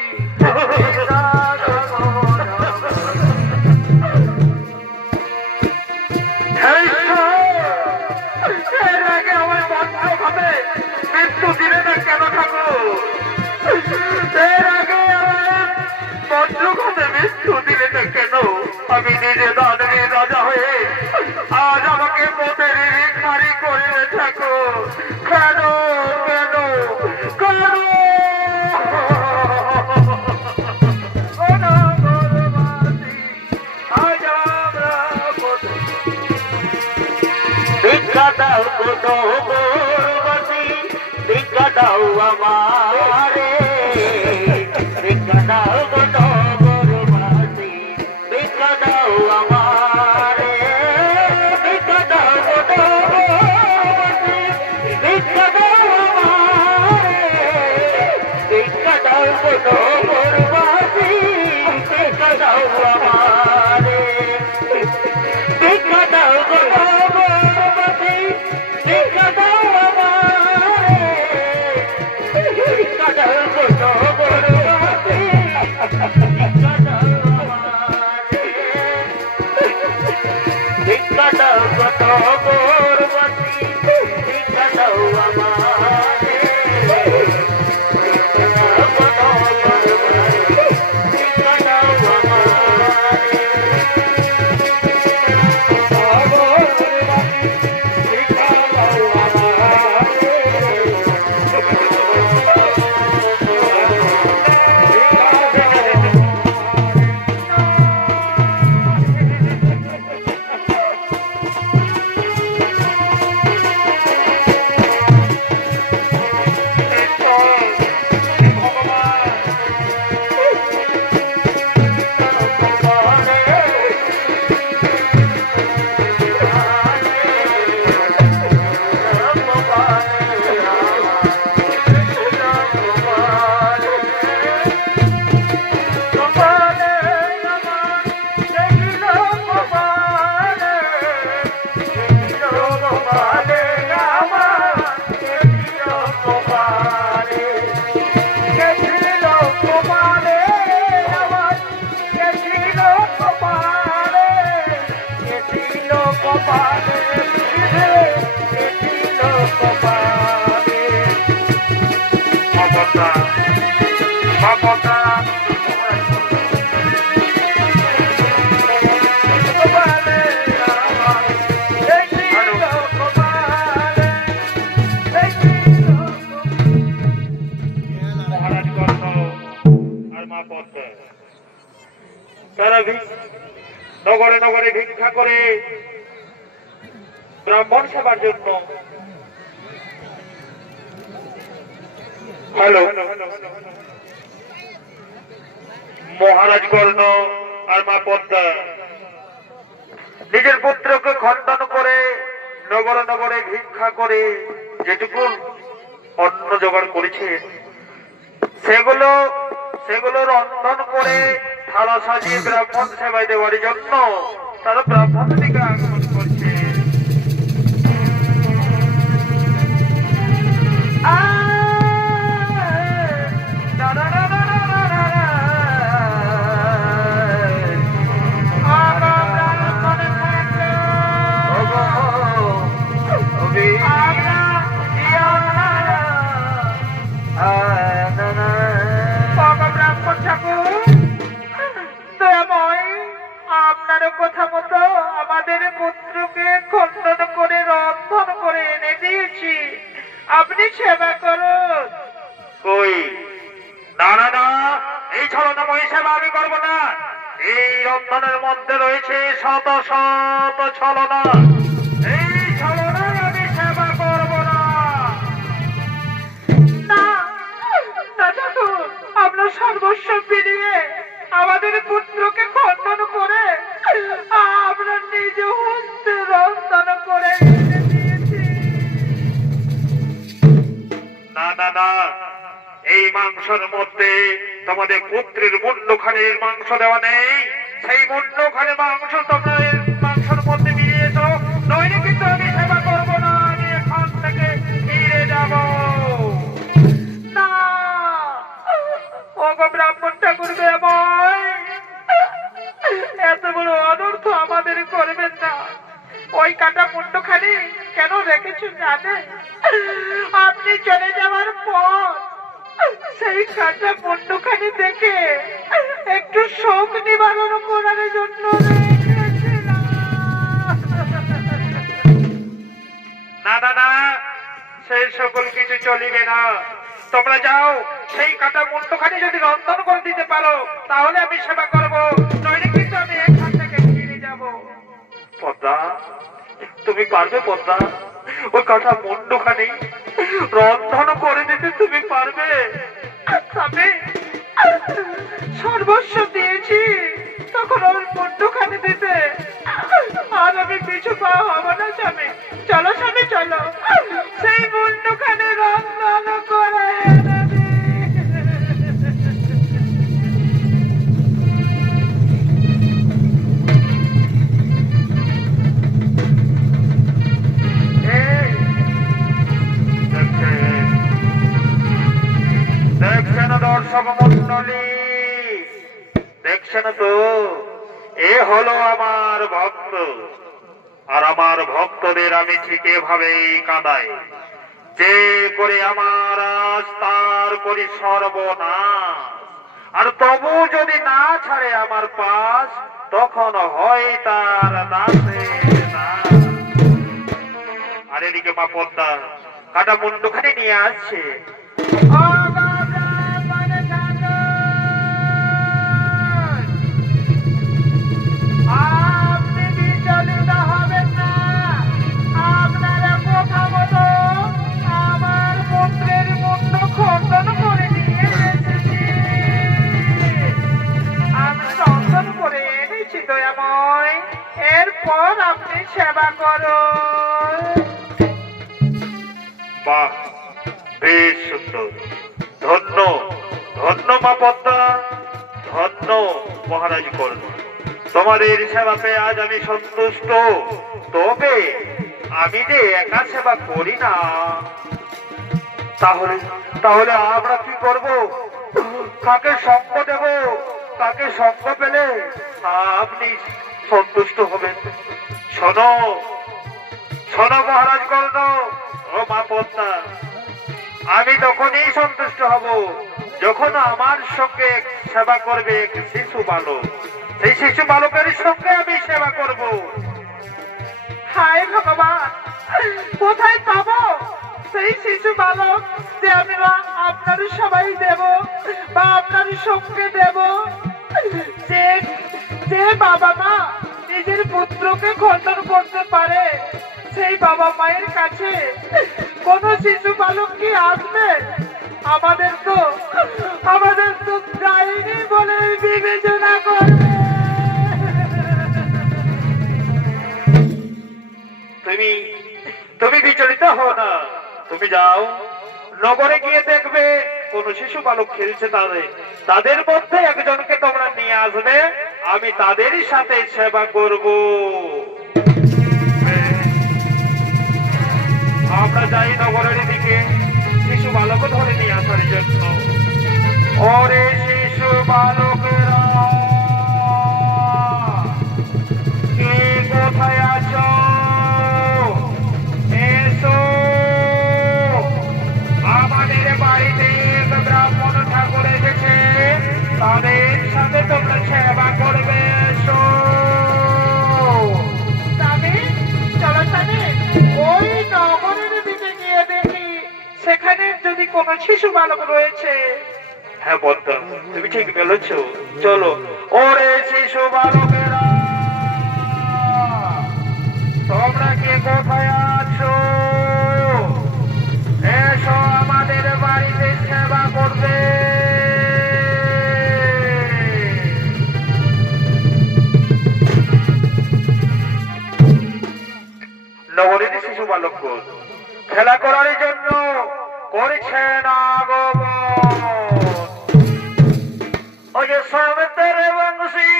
এর আগে আমার বন্ধ হবে মৃত্যু দিলে না কেন ঠাকুর? এর আগে আমার বন্ধ হবে মৃত্যু দিলে না কেন? আমি নিজে দানবীর রাজা হয়ে আজ আমাকে পথের ভিখারি করে ঠাকুর। কেন কেন কেন? ও নগরবাসী, আজ আমরা পথে ভিক্ষা দাও গো নগরবাসী, ভিক্ষা দাও আমারে, ভিক্ষা দাও গো নগরবাসী, ভিক্ষা দাও আমারে, ভিক্ষা দাও গো নগরবাসী, ভিক্ষা দাও আমারে, ভিক্ষা দাও গো নগরবাসী, ভিক্ষা দাও আমারে, ভিক্ষা দাও গো নগরবাসী, ভিক্ষা দাও আমারে, ভিক্ষা দাও গো নগরবাসী, ভিক্ষা দাও আমারে, ভিক্ষা দাও গো নগরবাসী, ভিক্ষা দাও আমারে, ভিক্ষা দাও গো নগরবাসী, ভিক্ষা দাও আমারে। মা পদ্মা মা পদ্মা মহারাজ কর্ণ আর মা পদ্মা তারা নগরে নগরে ভিক্ষা করে ব্রাহ্মণ সেবার জন্য। হ্যালো, মহারাজ কর্ণ আর মা পদ্মা নিজের পুত্রকে খণ্ডন করে নগরে নগরে ভিক্ষা করে যেটুকু অন্ন জোগাড় করেছে সেগুলো রন্ধন করে থালা সাজিয়ে ব্রাহ্মণ সেবায় দেওয়ার জন্য তারা ব্রাহ্মণ দিকে আগমন করছে। দিয়েছি, আপনি সেবা করুন। কই, না না না, এই ছলনাময়ী সেবা আমি করবো না। এই রন্ধনের মধ্যে রয়েছে শত শত ছলনা। এই ছলনায় আমি সেবা করবো না। না না ঠাকুর, আপনার সর্বস্ব ফিরিয়ে আমাদের পুত্রকে খণ্ডন করে আপনার নিজ হস্তে রন্ধন করে এনে দিয়েছি। না না না, এই মাংসের মধ্যে তোমাদের পুত্রের মুন্ডখানির মাংস দেওয়া নেই। সেই মুন্ডখানি মাংস তোমরা এই মাংসের মধ্যে মিলিয়েছ, নইলে কিন্তু আমি সেবা করবো না। আমি এখান থেকে ফিরে যাব। না, ওগো ব্রাহ্মণ ঠাকুর দেবয়, এত বড় অনর্থ আমাদের করবেন না। ওই কাটা মুন্ডখানি কেন রেখেছেন জানেন? আপনি চলে যাওয়ার পর সেই কাটা মুন্ডখানি দেখে একটু শোক নিবারণ করার জন্য রেখেছিলাম। না না না, সেই সকল কিছু চলিবে না। তোমরা যাও, সেই কাটা মুন্ডখানি যদি রন্ধন করে দিতে পারো তাহলে আমি সেবা করব, নইলে কিন্তু আমি এখান থেকে ফিরে যাব। পদ্মা, তুমি পারবে পদ্মা? ওই কাটা মুন্ডখানি রন্ধন করে দিতে তুমি পারবে? আমি সর্বস্ব দিয়েছি তখন ওর মুন্ডখানি দিতে, আর আমি পিছু পা হব না স্বামী। চলো স্বামী চলো, সেই মুন্ডখানি রন্ধন করে এনে দিই। এই, দেখছেন দর্শক মন্ডলী, দেখছেন তো, এ হলো আমার ভক্ত। আর আমার ভক্তদের আমি ঠিক এভাবেই কাঁদাই, যে করে আমার আজ তার করি সর্বনাশ। আর তবু যদি না ছাড়ে আমার পাশ, তখন হয় তার দাসে দাস। আর এদিকে মা পদ্মা কাটা মুন্ডখানি নিয়ে আসছে। আপনি বিচলিত হবেন না, আপনারা কথা মতো আমার পুত্রের মুন্ড খণ্ডন করে নিয়ে এসেছি। আমি রন্ধন করে এনেছি দয়াময়, এরপর আপনি সেবা করুন। বাহ, বেশ সুন্দর। ধন্য ধন্য মা পদ্মা, ধন্য মহারাজ কর্ণ। তোমাদের সেবা পেয়ে আজ আমি সন্তুষ্ট। তবে আমি যে একা সেবা করি না, তাহলে তাহলে আমরা কি করব? কাকে সঙ্গ দেব? কাকে সঙ্গ পেলে আপনি সন্তুষ্ট হবেন? শোনো শোনো মহারাজ কর্ণ ও মা পদ্মা, আমি তখনই সন্তুষ্ট হব যখন আমার সঙ্গে সেবা করবে এক শিশু বালক। সেই শিশু বালকের সঙ্গে আমি সেবা করব। হায় ভগবান, কোথায় পাবো সেই শিশু বালক যে আমরা আপনার সবাই দেব বা আপনার সঙ্গে দেব? যে যে বাবা মা নিজের পুত্রকে খণ্ডন করতে পারে, সেই বাবা মায়ের কাছে কোন শিশু বালক কি আসবে? আমাদের তো যায়নি বলে বিবেচনা করবে। তুমি বিচলিত হও না। তুমি যাও, নগরে গিয়ে দেখবে কোন শিশু বালক খেলছে, তাদের মধ্যে একজনকে তোমরা নিয়ে আসবে। আমি তাদেরই সাথে সেবা করব। আমরা যাই নগরের দিকে শিশু বালক ধরে নিয়ে আসার জন্য। ওরে শিশু বালকেরা, কে কোথায় আছো? এসো, আমাদের বাড়িতে এক ব্রাহ্মণ ঠাকুর এসেছে, তাদের সাথে তোমরা সেবা করবে। এসো। স্বামী, চলো স্বামী, ওই নগরের দিকে গিয়ে সেখানে যদি কোনো শিশু বালক রয়েছে। হ্যাঁ বন্ধু, তুমি ঠিক বলেছ। চলো। ওরে শিশু বালকেরা, তোমরা কে কোথায় আছো? এসো আমাদের বাড়িতে সেবা করবে। নগরীর শিশু বালকগণ খেলা করার জন্য করছেন আগমন। ও যে সামনে তেরে বংশী,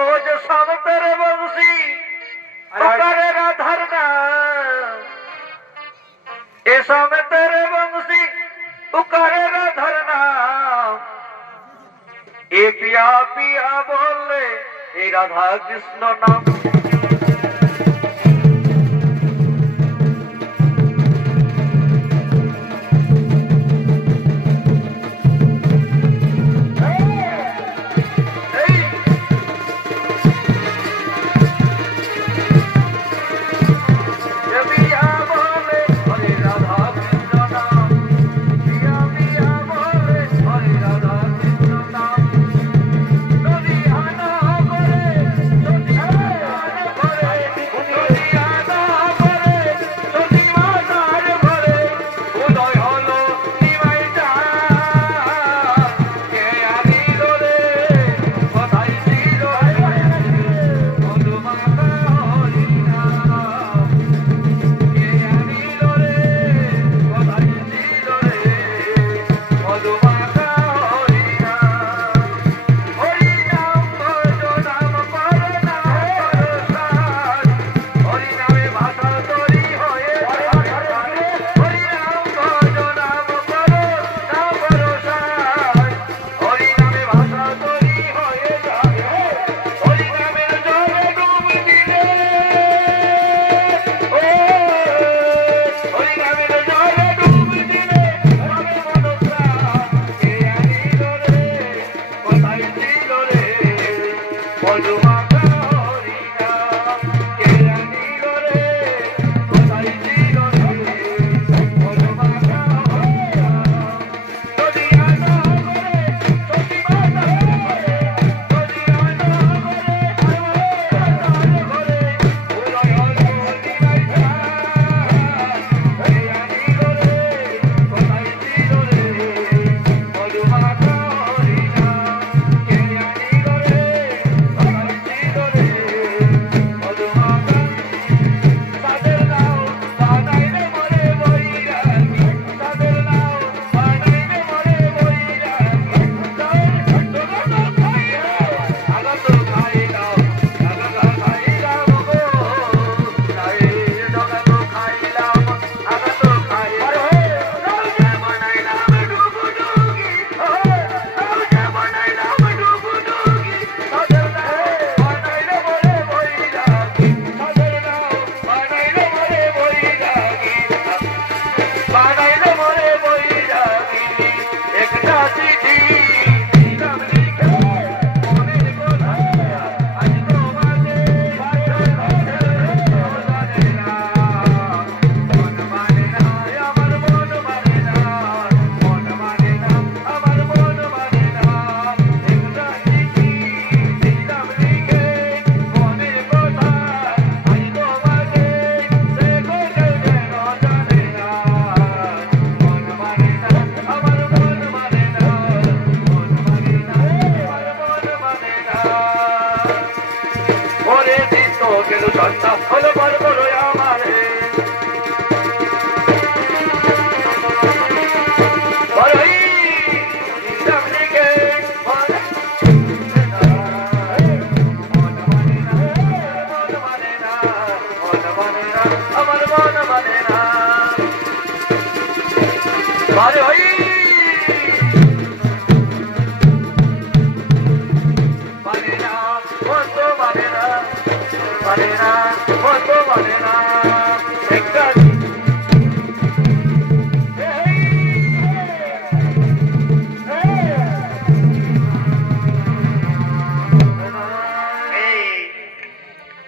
ও যে সামনে তেরে বংশী, পুকারেগা ধরনা। এ সামনে তেরে বংশী, পুকারেগা ধরনা। এ পিয়া পিয়া বললে এই রাধা কৃষ্ণ নাম।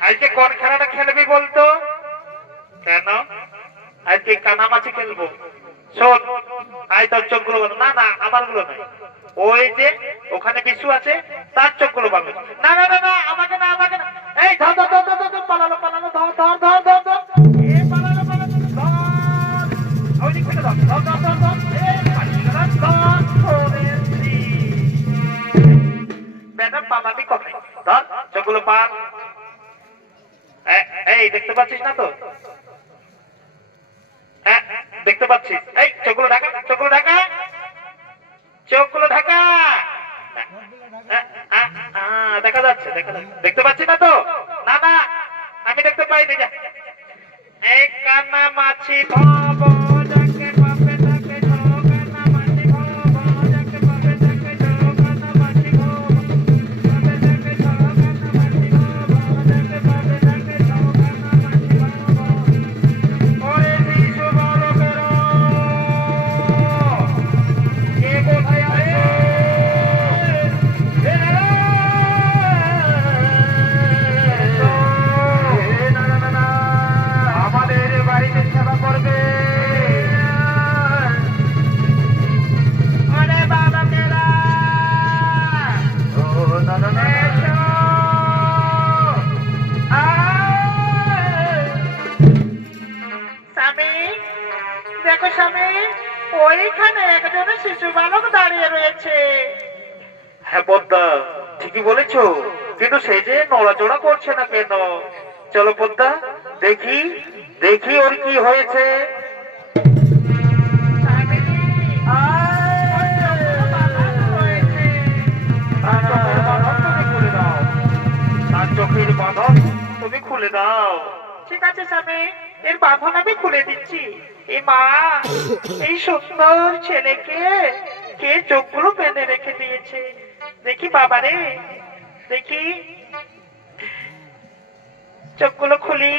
আজকে কোন খেলাটা খেলবি বলতো? কেন? আজকে কানামাছি খেলবো। শোন, আয় তোর চোখগুলো বন্ধ। না না, আমার গুলো নয়, ওই যে ওখানে বিশু আছে তার চোখগুলো বন্ধ। না না না না, আমাকে না, আমাকে না। এই ধর ধর ধর ধর ধর, পালালো পালালো, ধর ধর ধর ধর ধর, এ পালালো পালালো, ধর ওই দিক থেকে ধর ধর ধর ধর ধর, এ পালিয়ে গেল, ধর ধরেছি। ম্যাডাম পালাবি কোথায়? ধর চোখগুলো পান। এই দেখতে পাচ্ছিস না তো? হ্যাঁ দেখতে পাচ্ছিস। এই চোখগুলো ঢাকা, চোখগুলো ঢাকা, চোখগুলো ঢাকা। দেখা যাচ্ছে, দেখা যাচ্ছে, দেখতে পাচ্ছি না তো? না না, আমি দেখতে পাইনি। যা, এই কানা মাছি ভব যাকে পাবে তাকে ঝো, কানা মাছি ভব যাকে পাবে তাকে ঝো, কানা মাছি ভব পাবে তাকে ঝো, কানা মাছি ভব যাকে পাবে তাকে ঝো, কানা মাছি ভব। ওরে শিশু বালকেরা, কে কোথায় আছো? আমাদের বাড়িতে সেবা করবে। আরে বালকেরা, এসো। স্বামী, দেখো স্বামী, ওইখানে একজন শিশু বালক দাঁড়িয়ে রয়েছে। হ্যাঁ পদ্মা, ঠিকই বলেছো, কিন্তু সে যে নড়াচড়া করছে না কেন? চলো পদ্মা, দেখি দেখি ওর কি হয়েছে। স্বামী, ওর চোখগুলো বাঁধানো রয়েছে। তার চোখের বাঁধন তুমি খুলে দাও। ঠিক আছে স্বামী, এর বাঁধন আমি খুলে দিচ্ছি। এ মা, এই সুন্দর ছেলেকে কে চোখগুলো বেঁধে রেখে দিয়েছে? দেখি বাবারে, দেখি চোখগুলো খুলি।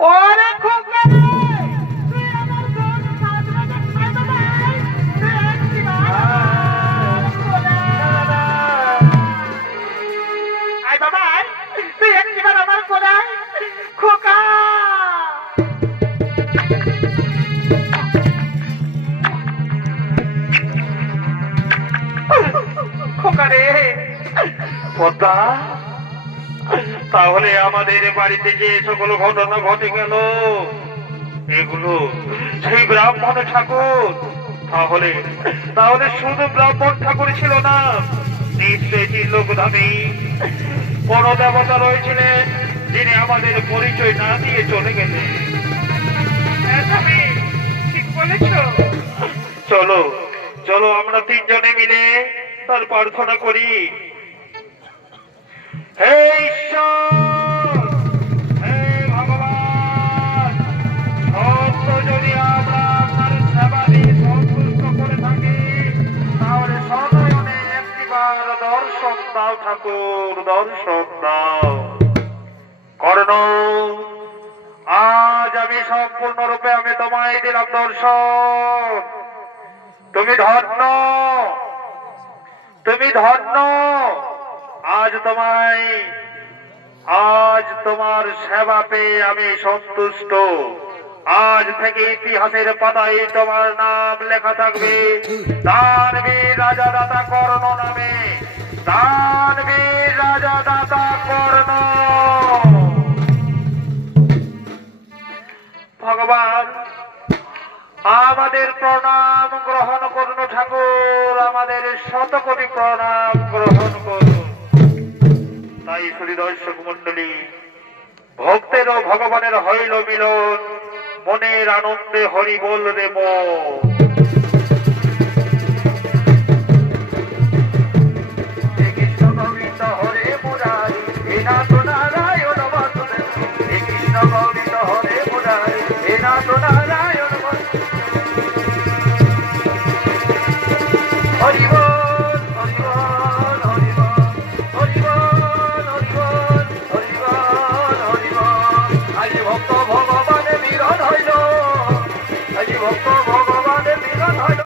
ওরে খোকা রে, তুই আমার জন্য সাজরা দেখতে ভাই, তুই একটিবার আমার কোলে আয় বাবা, আয়, তুই একটিবার আমার কোলে আয়, খোকা। খোকা রে। পদ্মা, তাহলে আমাদের বাড়িতে যে সকল ঘটনা ঘটে গেল, এগুলো সেই ব্রাহ্মণ ঠাকুর? তাহলে তাহলে শুধু ব্রাহ্মণ ঠাকুর ছিল না, নিশ্চয়ই লোকধামী কোন দেবতা রয়েছিলেন যিনি আমাদের পরিচয় না দিয়ে চলে গেলেন। হ্যাঁ স্বামী, ঠিক বলেছো। চলো চলো, আমরা তিনজনে মিলে তার প্রার্থনা করি। হে ঈশ্বর, হে ভগবান, সত্য যদি আমরা আপনার সেবা দিয়ে সন্তুষ্ট করে থাকি, তাহলে সনয়নে একটিবার দর্শন দাও ঠাকুর, দর্শন দাও। কর্ণ, আজ আমি সম্পূর্ণরূপে আমি তোমায় দিলাম দর্শন। তুমি ধন্য, তুমি ধন্য। আজ তোমার সেবা পেয়ে আমি সন্তুষ্ট। আজ থেকে ইতিহাসের পাতায় তোমার নাম লেখা থাকবে দানবীর রাজা দাতা কর্ণ নামে, দানবীর রাজা দাতা কর্ণ। ভগবান, আমাদের প্রণাম গ্রহণ করুন ঠাকুর, আমাদের শতকোটি প্রণাম গ্রহণ করুন। তাই শ্রী দর্শক মন্ডলী, ভক্তের ও ভগবানের হইল মিলন, মনের আনন্দে হরি বল রে মন।